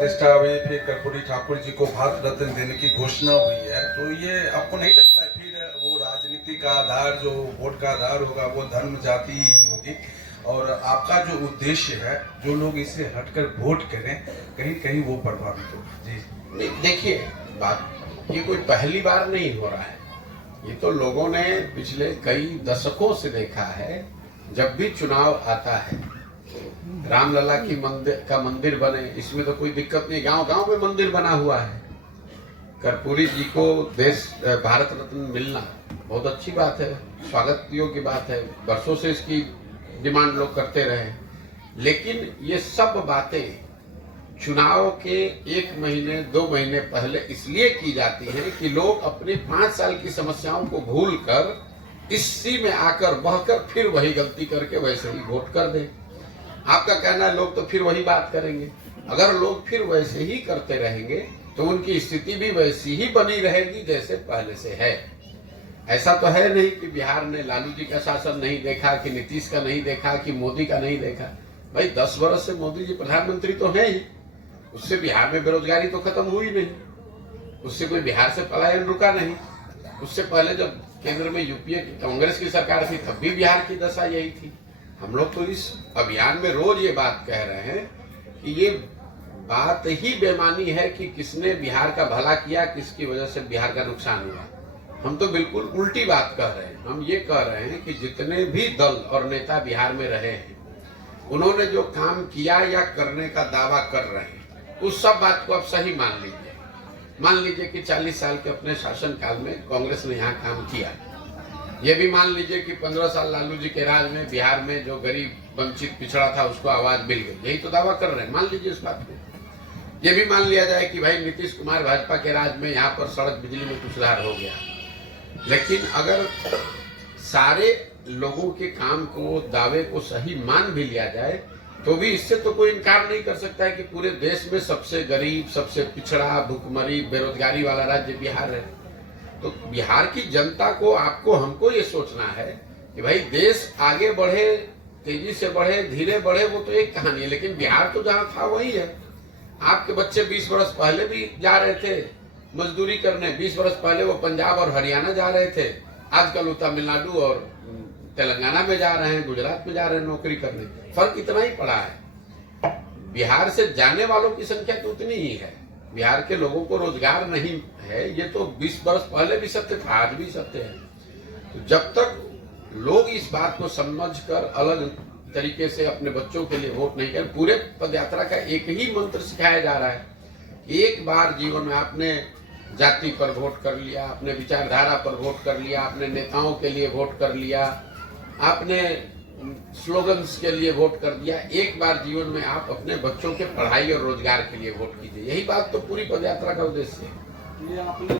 प्रतिष्ठा हुई, फिर कर्पूरी ठाकुर जी को भारत रत्न देने की घोषणा हुई है, तो ये आपको नहीं लगता है फिर वो राजनीति का आधार, जो वोट का आधार होगा वो धर्म जाति ही होगी, और आपका जो उद्देश्य है जो लोग इसे हटकर वोट करें कहीं कहीं वो प्रभावित हो? जी नहीं, देखिए बात ये कोई पहली बार नहीं हो रहा है। ये तो लोगों ने पिछले कई दशकों से देखा है। जब भी चुनाव आता है, रामलला की मंदिर बने, इसमें तो कोई दिक्कत नहीं। गांव गांव में मंदिर बना हुआ है। कर्पूरी जी को भारत रत्न मिलना बहुत अच्छी बात है, स्वागत योग्य बात है। वर्षों से इसकी डिमांड लोग करते रहे, लेकिन ये सब बातें चुनाव के 1 महीने 2 महीने पहले इसलिए की जाती हैं कि लोग अपने 5 साल की समस्याओं को भूलकर इसी में आकर बहकर फिर वही गलती करके वैसे ही वोट कर दें। आपका कहना है लोग तो फिर वही बात करेंगे। अगर लोग फिर वैसे ही करते रहेंगे तो उनकी स्थिति भी वैसी ही बनी रहेगी जैसे पहले से है। ऐसा तो है नहीं कि बिहार ने लालू जी का शासन नहीं देखा, कि नीतीश का नहीं देखा, कि मोदी का नहीं देखा। भाई 10 वर्ष से मोदी जी प्रधानमंत्री तो हैं ही, उससे बिहार में बेरोजगारी तो खत्म हुई नहीं, उससे कोई बिहार से पलायन रुका नहीं। उससे पहले जब केंद्र में यूपीए कांग्रेस की सरकार थी तब भी बिहार की दशा यही थी। हम लोग तो इस अभियान में रोज ये बात कह रहे हैं कि ये बात ही बेमानी है कि किसने बिहार का भला किया, किसकी वजह से बिहार का नुकसान हुआ। हम तो बिल्कुल उल्टी बात कह रहे हैं। हम ये कह रहे हैं कि जितने भी दल और नेता बिहार में रहे हैं, उन्होंने जो काम किया या करने का दावा कर रहे हैं, उस सब बात को आप सही मान लीजिए। मान लीजिए कि 40 साल के अपने शासन काल में कांग्रेस ने यहाँ काम किया। ये भी मान लीजिए कि 15 साल लालू जी के राज में बिहार में जो गरीब वंचित पिछड़ा था उसको आवाज मिल गई। यही तो दावा कर रहे हैं, मान लीजिए इस बात को। ये भी मान लिया जाए कि भाई नीतीश कुमार भाजपा के राज में यहाँ पर सड़क बिजली में कुछ सुधार हो गया। लेकिन अगर सारे लोगों के काम को, दावे को सही मान भी लिया जाए तो भी इससे तो कोई इनकार नहीं कर सकता है कि पूरे देश में सबसे गरीब, सबसे पिछड़ा, भुखमरी, बेरोजगारी वाला राज्य बिहार है। तो बिहार की जनता को, आपको, हमको ये सोचना है कि भाई देश आगे बढ़े, तेजी से बढ़े, धीरे बढ़े, वो तो एक कहानी है, लेकिन बिहार तो जहां था वही है। आपके बच्चे 20 वर्ष पहले भी जा रहे थे मजदूरी करने, 20 वर्ष पहले वो पंजाब और हरियाणा जा रहे थे, आजकल वो तमिलनाडु और तेलंगाना में जा रहे हैं, गुजरात में जा रहे हैं नौकरी करने। फर्क इतना ही पड़ा है। बिहार से जाने वालों की संख्या तो उतनी ही है। बिहार के लोगों को रोजगार नहीं है, ये तो 20 वर्ष पहले भी सत्य था, आज भी सत्य है। तो जब तक लोग इस बात को समझकर अलग तरीके से अपने बच्चों के लिए वोट नहीं करें, पूरे पदयात्रा का एक ही मंत्र सिखाया जा रहा है कि एक बार जीवन में आपने जाति पर वोट कर लिया, आपने विचारधारा पर वोट कर लिया, आपने नेताओं के लिए वोट कर लिया, आपने स्लोगन्स के लिए वोट कर दिया, एक बार जीवन में आप अपने बच्चों के पढ़ाई और रोजगार के लिए वोट कीजिए। यही बात तो पूरी पदयात्रा का उद्देश्य है।